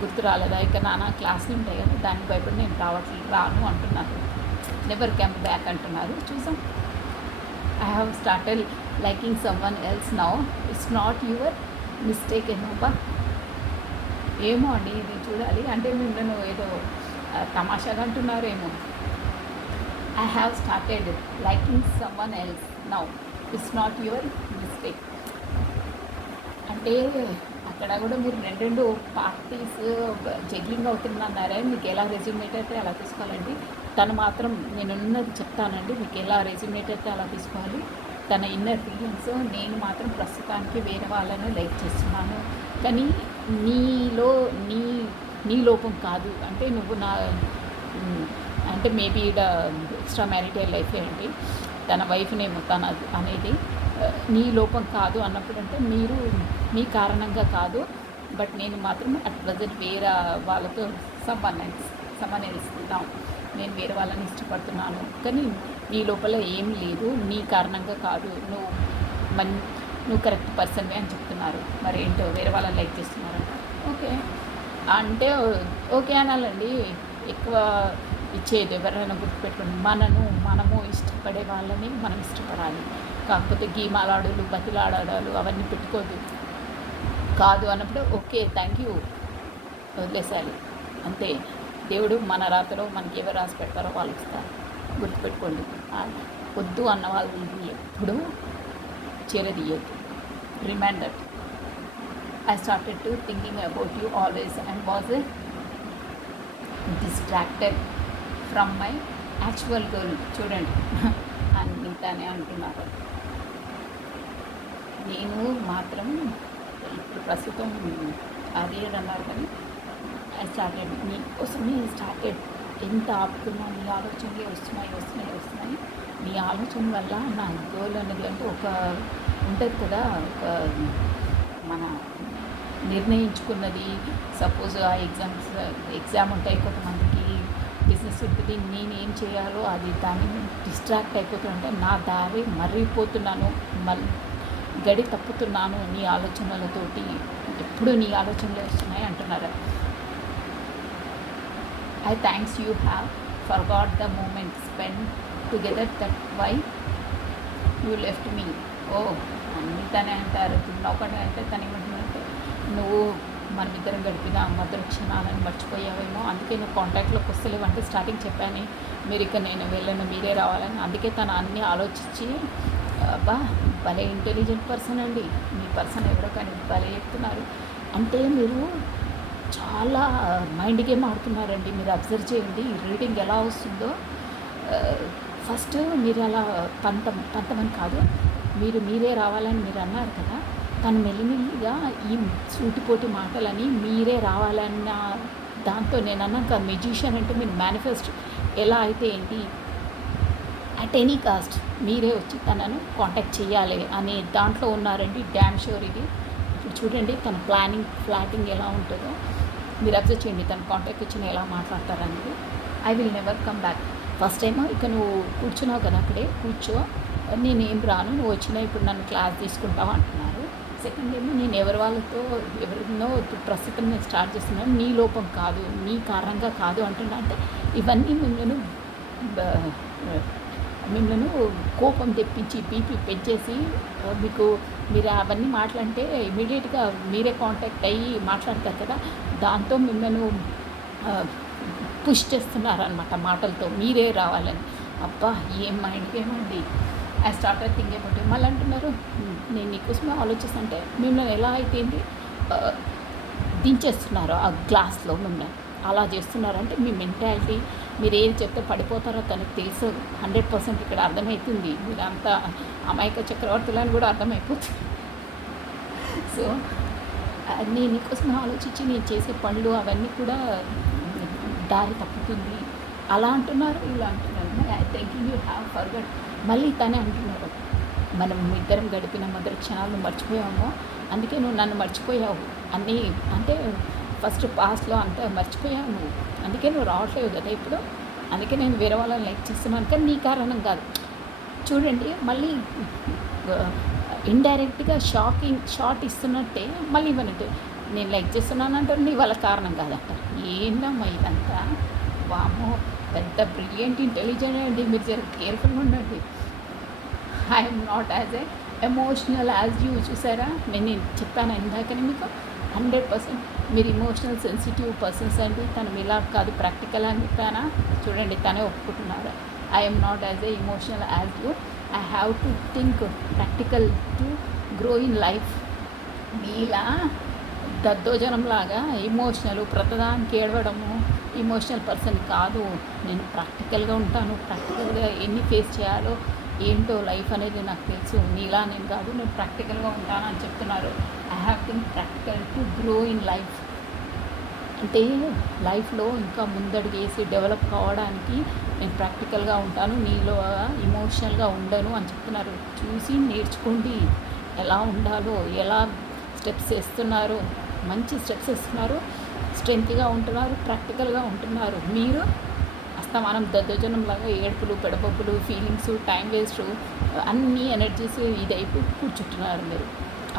గుర్తు రాలేదా, ఇక నానా క్లాసులు ఉంటాయి కదా, దానికి భయపడి నేను రాను అంటున్నారు. నెవర్ కమ్ బ్యాక్ అంటున్నారు. చూసాం. I have started liking someone else now, it's not your mistake ఎనోబా. ఏమో అండి, ఇది చూడాలి. అంటే మిమ్మల్ని ఏదో తమాషాగా అంటున్నారేమో. I have started liking someone else now, it's not your mistake. అంటే అక్కడ కూడా మీరు రెండు పార్టీస్ జగ్లింగ్ అవుతుందన్నారే, మీకు ఎలా రెజ్యూమేట్ అయితే అలా తీసుకోవాలండి. తను మాత్రం నేనున్నది చెప్తానండి, మీకు ఎలా రెజ్యూమేట్ అయితే అలా తీసుకోవాలి. తన ఇన్నర్ ఫీలింగ్స్. నేను మాత్రం ప్రస్తుతానికి వేరే వాళ్ళని లైక్ చేస్తున్నాను. కానీ నీలో నీ నీ లోపం కాదు. అంటే నువ్వు నా అంటే మేబీ ఈడ ఎక్స్ట్రా మ్యారిటల్ లైఫ్ ఏంటి, తన వైఫ్నేమో తన అనేది నీ లోపం కాదు అన్నప్పుడు, అంటే మీరు మీ కారణంగా కాదు. బట్ నేను మాత్రం అట్ ప్రజెంట్ వేరే వాళ్ళతో సమ్మన్ ఇస్తున్నాం, నేను వేరే వాళ్ళని ఇష్టపడుతున్నాను. కానీ నీ లోపల ఏం లేదు, నీ కారణంగా కాదు, నువ్వు కరెక్ట్ పర్సన్వే అని చెప్తున్నారు. మరి ఏంటో వేరే వాళ్ళని లైక్ చేస్తున్నారు. ఓకే అంటే ఓకే అనాలండి. ఎక్కువ ఇచ్చేది ఎవరైనా గుర్తుపెట్టుకోండి, మనము ఇష్టపడే వాళ్ళని మనం ఇష్టపడాలి. కాకపోతే గీమాలాడులు బతిలాడాలు అవన్నీ పెట్టుకోదు. కాదు అన్నప్పుడు ఓకే థ్యాంక్ యూ వదిలేసాలి అంతే. దేవుడు మన రాతలో మనకి ఎవరు రాసి పెడతారో వాళ్ళు ఇస్తారు, గుర్తుపెట్టుకోండి. వద్దు అన్న వాళ్ళని ఎప్పుడూ చేరదీయద్దు. Reminder, I started to thinking about you always and was distracted from my actual goal. చూడండి అన్నీ తానే అంటున్నారు. నేను మాత్రం ఇప్పుడు ప్రస్తుతం అదే అన్నారు, కానీ ఐ స్టార్టెడ్ మీకోసమే స్టార్టెడ్. ఎంత ఆపుతున్నా నీ ఆలోచనలే వస్తున్నాయి. నీ ఆలోచన వల్ల నా గోల్ అనేది అంటే ఒక ఉంటుంది కదా, ఒక మన నిర్ణయించుకున్నది. సపోజ్ ఆ ఎగ్జామ్ ఉంటాయి, కొంతమందికి బిజినెస్ ఉంటుంది, నేనేం చేయాలో అది దాన్ని డిస్ట్రాక్ట్ అయిపోతుంటే నా దారి మర్రిపోతున్నాను, గడి తప్పుతున్నాను నీ ఆలోచనలతోటి. ఎప్పుడు నీ ఆలోచనలే వస్తున్నాయి అంటున్నారు. I thanks you have forgot the moment spent together, that why you left me. అన్నీ తనే అంటారు. ఇప్పుడు ఒకటి అంటే తను ఏమంటున్నారంటే, నువ్వు మనమిద్దరం గడిపిన మధుర క్షణాలను మర్చిపోయావేమో, అందుకే నువ్వు కాంటాక్ట్లోకి వస్తలేవు అంటే స్టార్టింగ్ చెప్పాను, మీరు ఇక నేను వెళ్ళను మీరే రావాలని. అందుకే తను అన్నీ ఆలోచించి, భలే ఇంటెలిజెంట్ పర్సన్ అండి మీ పర్సన్ ఎవరో, కానీ భలే చెప్తున్నారు. అంటే మీరు చాలా మైండ్ గేమ్ ఆడుతున్నారండి. మీరు అబ్జర్వ్ చేయండి రీడింగ్ ఎలా వస్తుందో. ఫస్ట్ మీరు అలా పంతమని కాదు, మీరే రావాలని మీరు అన్నారు కదా, తను మెల్లిమెల్లిగా ఈ సూటిపోటి మాటలని మీరే రావాలన్న దాంతో నేను అన్నాక, మెజిషియన్ అంటే మీరు మేనిఫెస్ట్ ఎలా అయితే ఏంటి, అట్ ఎనీ కాస్ట్ మీరే వచ్చి తనను కాంటాక్ట్ చేయాలి అనే దాంట్లో ఉన్నారండి. డ్యామ్ షూర్ ఇది. ఇప్పుడు చూడండి తన ఫ్లాటింగ్ ఎలా ఉంటుందో మీరు అబ్జర్వ్ చేయండి. తన కాంటాక్ట్ వచ్చిన ఎలా మాట్లాడతారనేది. I will never come back. First time ఇక నువ్వు కూర్చున్నావు కదా, అక్కడే కూర్చో, నేనేం రాను, నువ్వు వచ్చినా ఇప్పుడు నన్ను క్లాస్ తీసుకుంటావు అంటున్నారు. సెకండ్ ఏమో నేను ఎవరినో ఇప్పుడు ప్రస్తుతం నేను స్టార్ట్ చేస్తున్నాను, నీ లోపం కాదు, నీ కారణంగా కాదు అంటున్నా. అంటే ఇవన్నీ మిమ్మల్ని కోపం తెప్పించి బీపీ పెంచేసి మీరు అవన్నీ మాట్లాడితే ఇమీడియట్గా మీరే కాంటాక్ట్ అయ్యి మాట్లాడతారు కదా, దాంతో మిమ్మల్ని పుష్ చేస్తున్నారనమాట మాటలతో, మీరే రావాలని. అబ్బా ఏం మైండ్ ఏమండి. I started think about it. మళ్ళీ అంటున్నారు నేను నీకోసమే ఆలోచిస్తుంటే మిమ్మల్ని ఎలా అయితే దించేస్తున్నారు ఆ గ్లాస్లో, మిమ్మల్ని అలా చేస్తున్నారంటే మీ మెంటాలిటీ, మీరు ఏది చెప్తే పడిపోతారో తనకు తెలుసు 100%. ఇక్కడ అర్థమవుతుంది, మీరు అంతా అమాయక చక్రవర్తులని కూడా అర్థమైపోతుంది. సో నేను నీకోసం ఆలోచించి నేను చేసే పనులు అవన్నీ కూడా దారి తప్పుతుంది అలా అంటున్నారు, ఇలా అంటున్నారు. I think you have forgot. మళ్ళీ తనే అంటున్నారు, మనం ఇద్దరం గడిపిన మొదటి క్షణాలను మర్చిపోయాము, అందుకే నువ్వు నన్ను మర్చిపోయావు అన్నీ. అంటే ఫస్ట్ పాస్ట్లో అంతా మర్చిపోయావు నువ్వు, అందుకే నువ్వు రావట్లేవు కదా ఇప్పుడు, అందుకే నేను వేరే వాళ్ళని లైక్ చేస్తున్నాను, కానీ నీ కారణం కాదు. చూడండి మళ్ళీ ఇండైరెక్ట్గా షార్ట్ ఇస్తున్నట్టే మళ్ళీ ఇవ్వనట్టు, నేను లైక్ చేస్తున్నాను అంటారు, నీ వాళ్ళ కారణం కాదంటారు. ఏందమ్మా ఇదంతా. వామో పెద్ద బ్రిలియంట్ ఇంటెలిజెంట్ అండి, మీరు జర కేర్ఫుల్గా ఉండండి. I'm not as emotional as you. చూసారా, నేను చెప్పాను ఇందాకనే మీకు 100% మీరు ఇమోషనల్ సెన్సిటివ్ పర్సన్స్ అండి. తను ఇలా కాదు ప్రాక్టికల్ అని చెప్పానా, చూడండి తనే ఒప్పుకుంటున్నారు. I'm not as emotional as you. I have to think practical to grow in life. మీలా దద్దోజనంలాగా ఎమోషనల్ ప్రతిదానికి ఏడవడము ఇమోషనల్ పర్సన్ కాదు. నేను ప్రాక్టికల్గా ఉంటాను, ప్రాక్టికల్గా ఎన్ని ఫేస్ చేయాలో ఏంటో లైఫ్ అనేది నాకు తెలుసు, నీలా నేను కాదు, నేను ప్రాక్టికల్గా ఉంటాను అని చెప్తున్నారు. I have think practical to grow in life. అంటే లైఫ్లో ఇంకా ముందడుగేసి డెవలప్ కావడానికి నేను ప్రాక్టికల్గా ఉంటాను, నీలో ఇమోషనల్గా ఉండను అని చెప్తున్నారు. చూసి నేర్చుకోండి ఎలా ఉండాలో, ఎలా స్టెప్స్ వేస్తున్నారు, మంచి స్టెప్స్ వేస్తున్నారు, స్ట్రెంత్గా ఉంటున్నారు, ప్రాక్టికల్గా ఉంటున్నారు. మీరు అస్తమానం దద్దోజనంలాగా ఏడుపులు, పెడపప్పులు, ఫీలింగ్స్, టైం వేస్ట్, అన్ని ఎనర్జీస్ ఇదైపు కూర్చుంటున్నారు మీరు.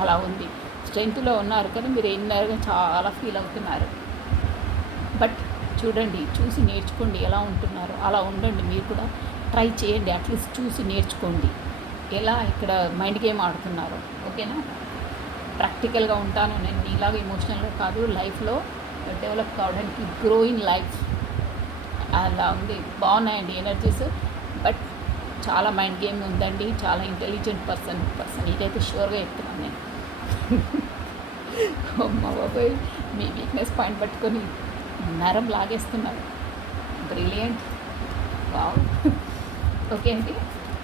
అలా ఉంది. స్ట్రెంత్లో ఉన్నారు కానీ మీరు ఇన్నర్గా చాలా ఫీల్ అవుతున్నారు. బట్ చూడండి, చూసి నేర్చుకోండి ఎలా ఉంటున్నారో అలా ఉండండి. మీరు కూడా ట్రై చేయండి, అట్లీస్ట్ చూసి నేర్చుకోండి ఎలా ఇక్కడ మైండ్ గేమ్ ఆడుతున్నారు. ఓకేనా? ప్రాక్టికల్గా ఉంటాను నేను, నీలాగా ఎమోషనల్గా కాదు, లైఫ్లో డెవలప్ కావడానికి గ్రో ఇన్ లైఫ్ అలా ఉంది. బాగున్నాయండి ఎనర్జీస్. బట్ చాలా మైండ్ గేమ్ ఉందండి, చాలా ఇంటెలిజెంట్ పర్సన్ ఇదైతే షూర్గా చెప్తున్నాను నేను. అమ్మ బాబాయ్, మీ వీక్నెస్ పాయింట్ పట్టుకొని నరం లాగేస్తున్నారు. బ్రిలియంట్. వావ్. ఓకే అండి,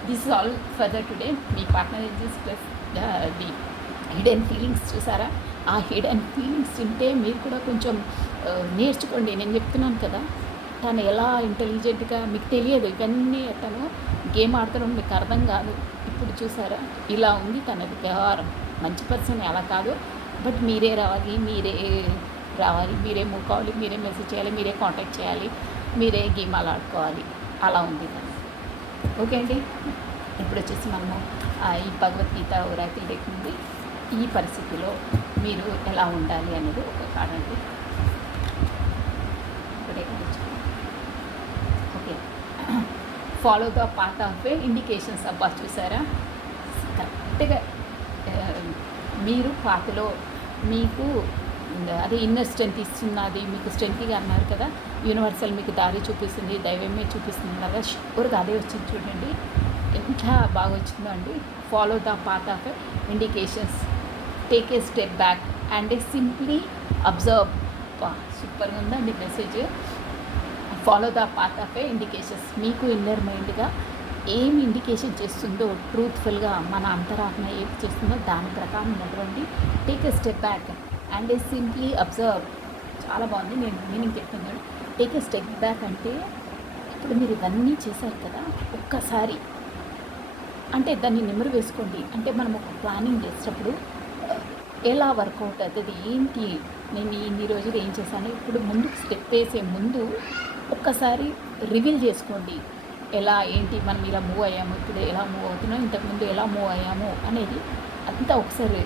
this is all for the today. Me partner energies plus the hidden feelings చూసారా? ఆ హిడెన్ ఫీలింగ్స్ ఉంటే మీరు కూడా కొంచెం నేర్చుకోండి. నేను చెప్తున్నాను కదా, తను ఎలా ఇంటెలిజెంట్గా, మీకు తెలియదు ఇవన్నీ, తను గేమ్ ఆడుతున్నాడు, మీకు అర్థం కాదు. ఇప్పుడు చూసారా ఇలా ఉంది తనది వ్యవహారం. మంచి పర్సన్ అలా కాదు, బట్ మీరే రావాలి, మీరే మూవ్ కావాలి, మీరే మెసేజ్ చేయాలి, మీరే కాంటాక్ట్ చేయాలి, మీరే గేమ్ అలా ఆడుకోవాలి. అలా ఉంది తను. ఓకే అండి, ఇప్పుడు వచ్చేసి మనము ఈ భగవద్గీత ఒరాకిల్ డెక్ నుండి ఈ పరిస్థితిలో మీరు ఎలా ఉండాలి అనేది ఒక కార్డ్ అండి. Okay, follow the path of A indications. అబ్బా చూసారా, కరెక్ట్గా మీరు పాతలో మీకు అదే ఇన్నర్ స్ట్రెంత్ ఇస్తున్నది, మీకు స్ట్రెంత్గా అన్నారు కదా, యూనివర్సల్ మీకు దారి చూపిస్తుంది, దైవమే చూపిస్తుంది కదా, షూర్గా అదే వచ్చింది. చూడండి ఎంత బాగా వచ్చిందో అండి. Follow the path of indications, take a step back and simply observe. సూపర్గా ఉందండి message. Follow the path of indications, మీకు ఇన్నర్ మైండ్గా ఏం ఇండికేషన్ చేస్తుందో, ట్రూత్ఫుల్గా మన అంతరాత్మ ఏది చేస్తుందో దాని ప్రకారం నడవండి. Take a step back and simply observe. చాలా బాగుంది. నేను మీనింగ్ చెప్తున్నాను. టేక్ ఎ స్టెప్ బ్యాక్ అంటే ఇప్పుడు మీరు ఇవన్నీ చేశారు కదా, ఒక్కసారి అంటే దాన్ని నెమరు వేసుకోండి. అంటే మనం ఒక ప్లానింగ్ చేసేటప్పుడు ఎలా వర్కౌట్ అవుతుంది, ఏంటి, నేను ఇన్ని రోజులు ఏం చేశాను, ఇప్పుడు ముందుకు స్టెప్ వేసే ముందు ఒక్కసారి రివీల్ చేసుకోండి. ఎలా ఏంటి, మనం ఇలా మూవ్ అయ్యాము, ఇప్పుడు ఎలా మూవ్ అవుతున్నాం, ఇంతకుముందు ఎలా మూవ్ అయ్యాము అనేది అంతా ఒకసారి.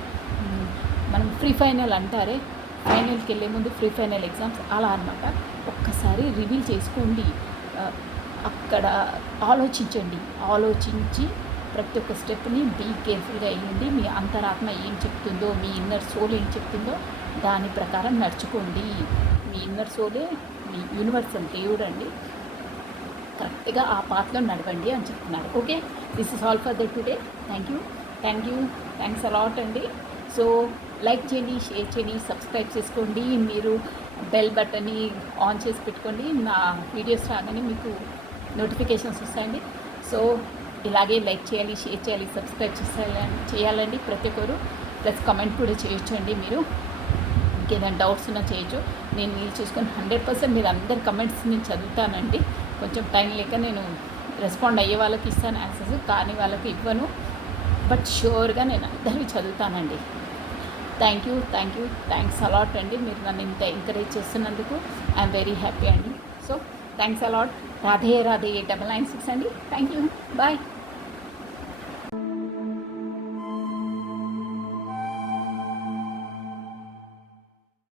మనం ప్రీ ఫైనల్ అంటారే, ఫైనల్కి వెళ్ళే ముందు ప్రీ ఫైనల్ ఎగ్జామ్స్ అలా అనమాట. ఒక్కసారి రివీల్ చేసుకోండి. అక్కడ ఆలోచించి ప్రతి ఒక్క స్టెప్ని బీ కేర్ఫుల్గా వేయండి. మీ అంతరాత్మ ఏం చెప్తుందో, మీ ఇన్నర్ సోల్ ఏం చెప్తుందో దాని ప్రకారం నడుచుకోండి. మీ ఇన్నర్ సోలే మీ యూనివర్సల్ దేవుడు అండి. కరెక్ట్గా ఆ పాత్రలో నడవండి అని చెప్తున్నారు. Okay, this is all for the today. Thanks a lot అండి. సో లైక్ చేయండి, షేర్ చేయండి, సబ్స్క్రైబ్ చేసుకోండి. మీరు బెల్ బటన్ని ఆన్ చేసి పెట్టుకోండి. నా వీడియోస్ రాగానే మీకు నోటిఫికేషన్స్ వస్తాయండి. సో ఇలాగే లైక్ చేయాలి, షేర్ చేయాలి, సబ్స్క్రైబ్ చేయాలండి ప్రతి ఒక్కరు. ప్లస్ కమెంట్ కూడా చేయొచ్చు అండి. మీరు ఇంకేదైనా డౌట్స్ ఉన్నా చేయొచ్చు. నేను వీలు చూసుకొని 100% మీరు అందరి కమెంట్స్ నేను చదువుతానండి. కొంచెం టైం లేక నేను రెస్పాండ్ అయ్యే వాళ్ళకి ఇస్తాను ఆన్సర్స్, కానీ వాళ్ళకి ఇవ్వను. బట్ షూర్గా నేను అందరికీ చదువుతానండి. థ్యాంక్స్ అలాట్ అండి. మీరు నన్ను ఇంత ఎంకరేజ్ చేస్తున్నందుకు ఐఎమ్ వెరీ హ్యాపీ అండి. So thanks a lot. రాధే 996 అండి. Thank you. బాయ్.